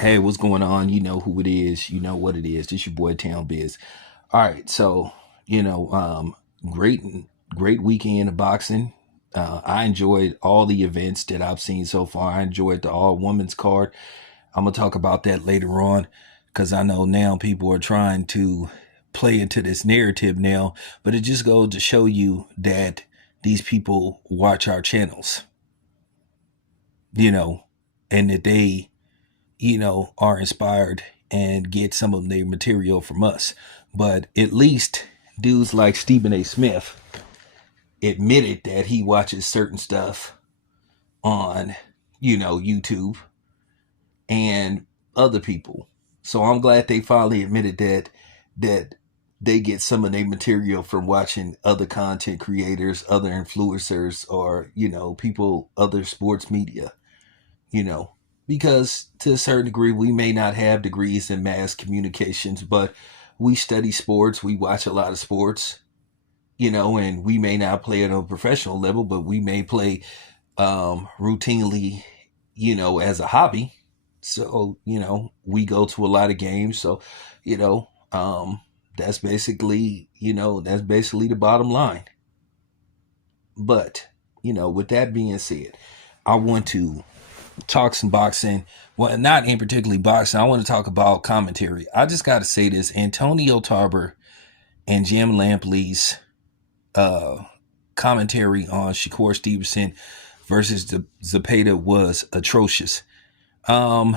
Hey, what's going on? You know who it is. You know what it is. This your boy Town Biz. All right, so you know, great, great weekend of boxing. I enjoyed all the events that I've seen so far. I enjoyed the all women's card. I'm gonna talk about that later on because I know now people are trying to play into this narrative now, but it just goes to show you that these people watch our channels, you know, and that they are inspired and get some of their material from us. But at least dudes like Stephen A. Smith admitted that he watches certain stuff on, YouTube and other people. So I'm glad they finally admitted that they get some of their material from watching other content creators, other influencers, or, people, other sports media, you know, because to a certain degree, we may not have degrees in mass communications, but we study sports, we watch a lot of sports, and we may not play at a professional level, but we may play routinely, as a hobby. So, we go to a lot of games. So, you know, um, that's basically the bottom line. But, with that being said, I want to talk some boxing. Well, not in particularly boxing. I want to talk about commentary. I just got to say this: Antonio Tarver and Jim Lampley's uh, commentary on Shakur Stevenson versus Zapata was atrocious. Um,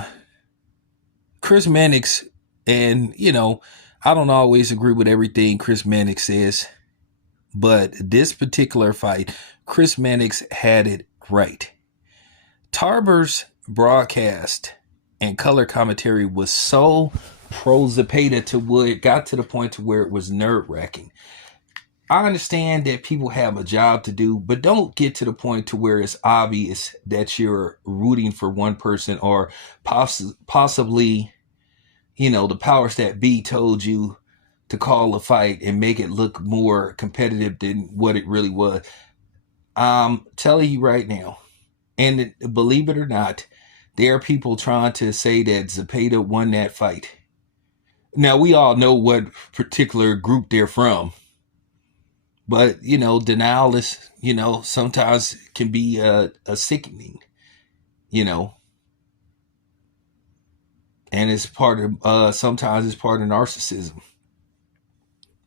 Chris Mannix, and I don't always agree with everything Chris Mannix says, but this particular fight, Chris Mannix had it right. Tarver's broadcast and color commentary was so pro Zapata to where it got to the point to where it was nerve wracking. I understand that people have a job to do, but don't get to the point to where it's obvious that you're rooting for one person or possibly, the powers that be told you to call a fight and make it look more competitive than what it really was. I'm telling you right now, and believe it or not, there are people trying to say that Zapata won that fight. Now, we all know what particular group they're from, but, denial is, sometimes can be a sickening, you know, and it's part of, sometimes it's part of narcissism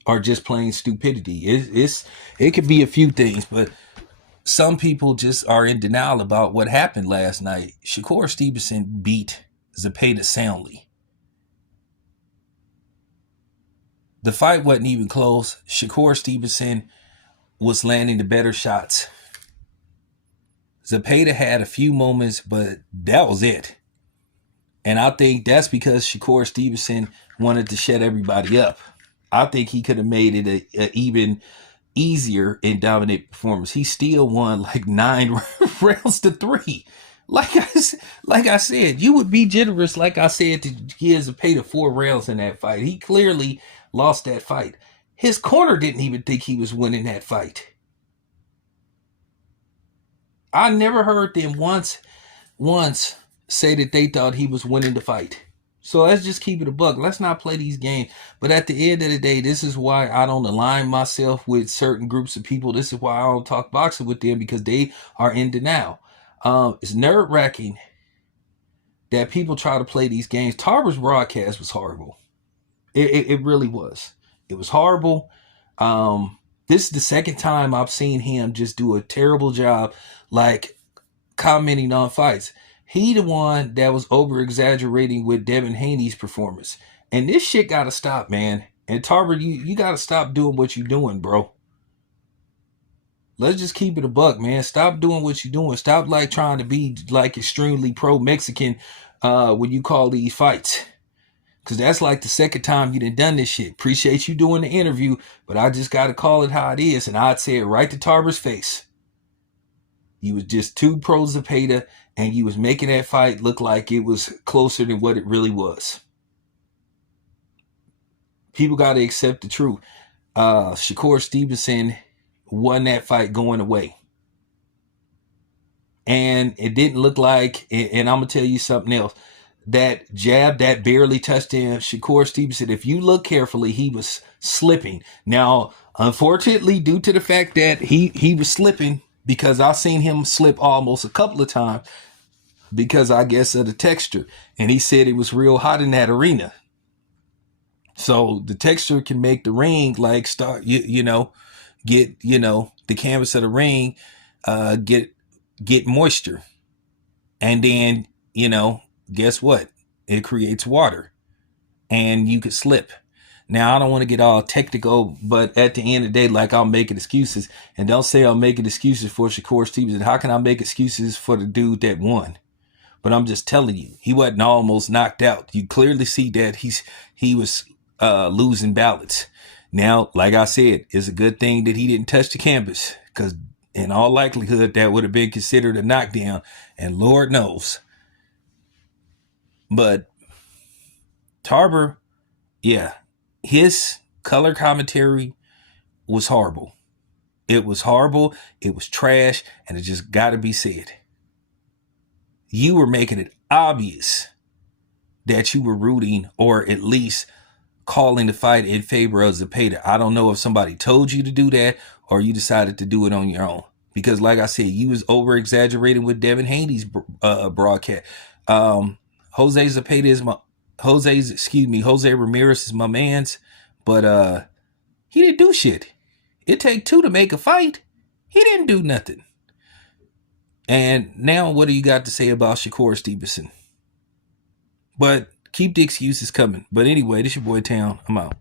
or just plain stupidity. It could be a few things, but some people just are in denial about what happened last night. Shakur Stevenson beat Zapata soundly. The fight wasn't even close. Shakur Stevenson was landing the better shots. Zapata had a few moments, but that was it. And I think that's because Shakur Stevenson wanted to shut everybody up. I think he could have made it a even easier and dominant performance. He still won like 9 rounds to 3. Like I said, you would be generous, like I said, to give Zapata 4 rounds in that fight. He clearly lost that fight. His corner didn't even think he was winning that fight. I never heard them once say that they thought he was winning the fight. So let's just keep it a buck. Let's not play these games. But at the end of the day, this is why I don't align myself with certain groups of people. This is why I don't talk boxing with them, because they are in denial. It's nerve wracking that people try to play these games. Tarver's broadcast was horrible. It really was. It was horrible. This is the second time I've seen him just do a terrible job, like commenting on fights. He the one that was over exaggerating with Devin Haney's performance. And this shit gotta stop, man. And Tarver, you gotta stop doing what you're doing, bro. Let's just keep it a buck, man. Stop doing what you're doing. Stop like trying to be like extremely pro-Mexican when you call these fights. Cause that's like the second time you done this shit. Appreciate you doing the interview, but I just gotta call it how it is. And I'd say it right to Tarver's face. You was just too pro Zapata, and you was making that fight look like it was closer than what it really was. People got to accept the truth. Shakur Stevenson won that fight going away. And it didn't look like, and I'm going to tell you something else. that jab that barely touched him, Shakur Stevenson, if you look carefully, he was slipping. Now, unfortunately, due to the fact that he was slipping, because I've seen him slip almost a couple of times because I guess of the texture. And he said it was real hot in that arena. So the texture can make the ring like start, get, the canvas of the ring, get moisture. And then, guess what? It creates water and you could slip. Now, I don't want to get all technical, but at the end of the day, like, I'm making excuses. And don't say I'm making excuses for Shakur Stevenson. How can I make excuses for the dude that won? But I'm just telling you, he wasn't almost knocked out. You clearly see that he was losing balance. Now, like I said, it's a good thing that he didn't touch the canvas, because in all likelihood, that would have been considered a knockdown. And Lord knows. But Tarver, yeah, his color commentary was horrible. It was horrible. It was trash. And it just got to be said. You were making it obvious that you were rooting, or at least calling the fight in favor of Zepeda. I don't know if somebody told you to do that or you decided to do it on your own. Because like I said, you was over exaggerating with Devin Haney's broadcast. Jose Ramirez is my man's, but he didn't do shit. It take two to make a fight. He didn't do nothing. And now what do you got to say about Shakur Stevenson? But keep the excuses coming. But anyway, this your boy Town. I'm out.